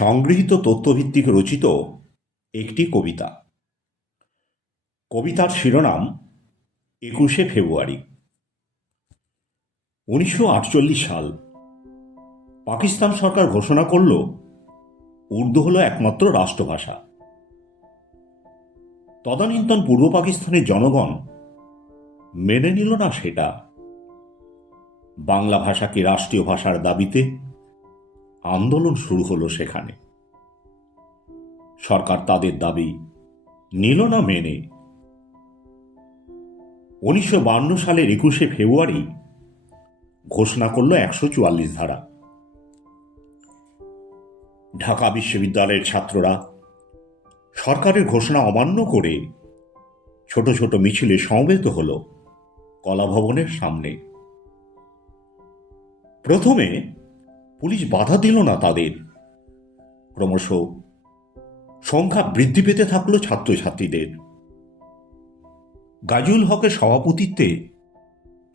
সংগৃহীত তথ্যভিত্তিক রচিত একটি কবিতা। কবিতার শিরোনাম ২১শে ফেব্রুয়ারি ১৯৪৮ সাল। পাকিস্তান সরকার ঘোষণা করল উর্দু হল একমাত্র রাষ্ট্রভাষা। তদানীন্তন পূর্ব পাকিস্তানের জনগণ মেনে নিল না সেটা। বাংলা ভাষাকে রাষ্ট্রীয় ভাষার দাবিতে আন্দোলন শুরু হলো সেখানে। সরকার তাদের দাবি নিল না মেনে। ১৯৫২ সালের ২১শে ফেব্রুয়ারি ঘোষণা করল ১৪৪ ধারা। ঢাকা বিশ্ববিদ্যালয়ের ছাত্ররা সরকারের ঘোষণা অমান্য করে ছোট ছোট মিছিলে সমবেত হল কলাভবনের সামনে। প্রথমে পুলিশ বাধা দিল না তাদের। ক্রমশ সংখ্যা বৃদ্ধি পেতে থাকলো ছাত্রছাত্রীদের। গাজীউল হকের সভাপতিত্বে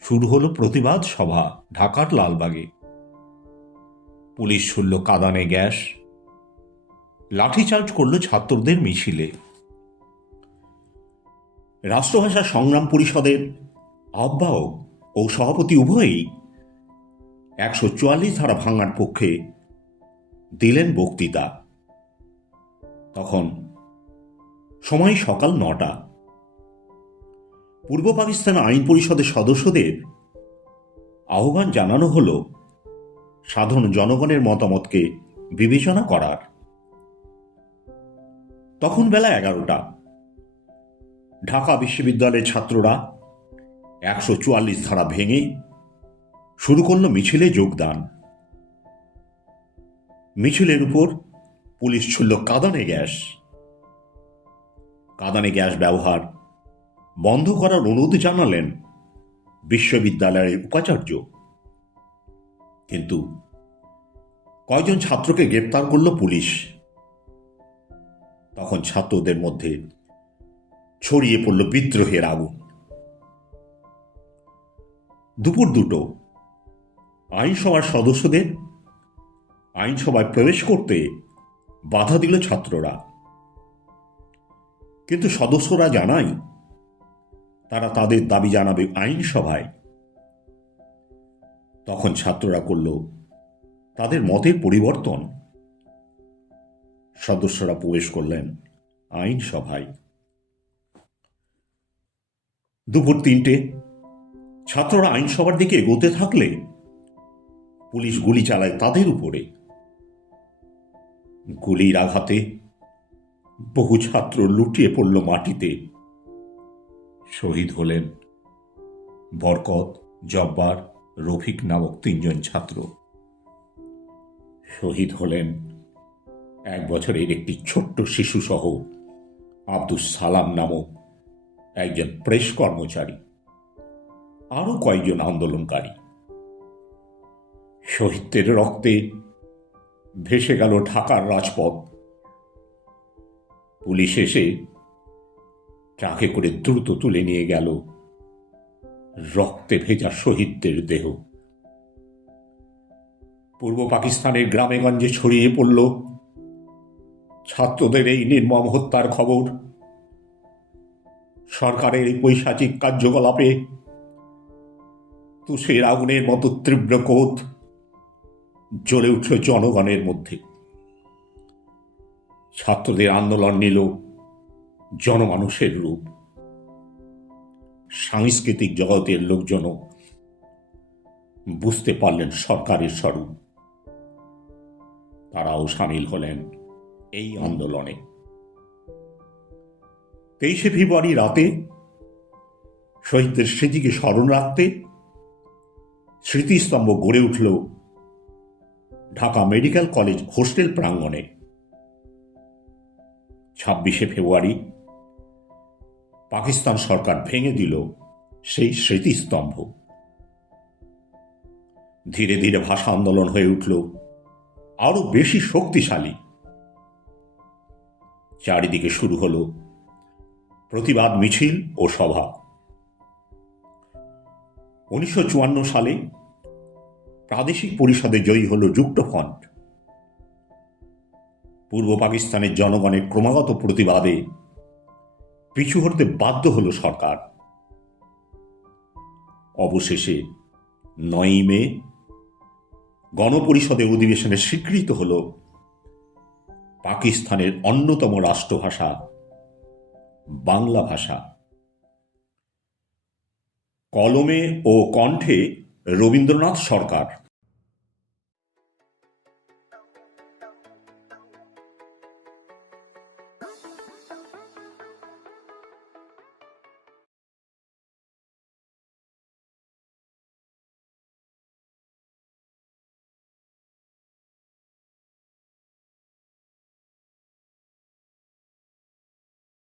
শুরু হলো প্রতিবাদ সভা ঢাকার লালবাগে। পুলিশ ছুড়ল কাঁদানে গ্যাস, লাঠিচার্জ করল ছাত্রদের মিছিলে। রাষ্ট্রভাষা সংগ্রাম পরিষদের আহ্বায়ক ও সভাপতি উভয়ই ১৪৪ ধারা ভাঙার পক্ষে দিলেন বক্তৃতা। তখন সময় সকাল ৯টা। পূর্ব পাকিস্তান আইন পরিষদের সদস্যদের আহ্বান জানানো হল সাধারণ জনগণের মতামতকে বিবেচনা করার। তখন বেলা ১১টা। ঢাকা বিশ্ববিদ্যালয়ের ছাত্ররা ১৪৪ ধারা ভেঙে শুরু করল মিছিলে যোগদান। মিছিলের উপর পুলিশ ছুড়ল কাঁদানে গ্যাস। কাঁদানে গ্যাস ব্যবহার বন্ধ করার অনুরোধ জানালেন বিশ্ববিদ্যালয়ের উপাচার্য। কিন্তু কয়েকজন ছাত্রকে গ্রেপ্তার করল পুলিশ। তখন ছাত্রদের মধ্যে ছড়িয়ে পড়ল বিদ্রোহের আগুন। দুপুর ২টো আইনসভার সদস্যদের আইনসভায় প্রবেশ করতে বাধা দিল ছাত্ররা। কিন্তু সদস্যরা জানায় তারা তাদের দাবি জানাবে আইনসভায়। তখন ছাত্ররা করল তাদের মতের পরিবর্তন। সদস্যরা প্রবেশ করলেন আইনসভায়। দুপুর ৩টে ছাত্ররা আইনসভার দিকে এগোতে থাকলে পুলিশ গুলি চালায় তাদের উপরে। গুলির আঘাতে বহু ছাত্র লুটিয়ে পড়ল মাটিতে। শহীদ হলেন বরকত, জব্বার, রফিক নামক ৩জন ছাত্র। শহীদ হলেন ১ বছরের একটি ছোট্ট শিশু সহ আব্দুস সালাম নামক একজন প্রেস কর্মচারী, আরো কয়েকজন আন্দোলনকারী। শহীদদের রক্তে ভেসে গেল ঢাকার রাজপথ। পুলিশ এসে ট্রাকে করে দ্রুত তুলে নিয়ে গেল রক্তে ভেজা শহীদদের দেহ। পূর্ব পাকিস্তানের গ্রামে গঞ্জে ছড়িয়ে পড়ল ছাত্রদের এই নির্মম হত্যার খবর। সরকারের এই পৈশাচিক কার্যকলাপে তুষের আগুনের মতো তীব্র ক্রোধ জ্বলে উঠল জনগণের মধ্যে। ছাত্রদের আন্দোলন নিল জনমানুষের রূপ। সাংস্কৃতিক জগতের লোকজনও বুঝতে পারলেন সরকারের স্বরূপ। তারাও সামিল হলেন এই আন্দোলনে। ২৩শে ফেব্রুয়ারি রাতে শহীদদের স্মৃতিকে স্মরণ রাখতে স্মৃতিস্তম্ভ গড়ে উঠল ঢাকা মেডিকেল কলেজ হোস্টেল প্রাঙ্গণে। ২৬শে ফেব্রুয়ারি পাকিস্তান সরকার ভেঙে দিল সেই স্মৃতিস্তম্ভ। ধীরে ধীরে ভাষা আন্দোলন হয়ে উঠল আরো বেশি শক্তিশালী। চারিদিকে শুরু হলো প্রতিবাদ মিছিল ও সভা। ১৯৫৪ সালে প্রাদেশিক পরিষদে জয়ী হল যুক্তফ্রন্ট। পূর্ব পাকিস্তানের জনগণের ক্রমাগত প্রতিবাদে পিছু হটতে বাধ্য হল সরকার। অবশেষে 9ই মে গণপরিষদের অধিবেশনে স্বীকৃত হল পাকিস্তানের অন্যতম রাষ্ট্রভাষা বাংলা ভাষা। কলমে ও কণ্ঠে রবীন্দ্রনাথ সরকার,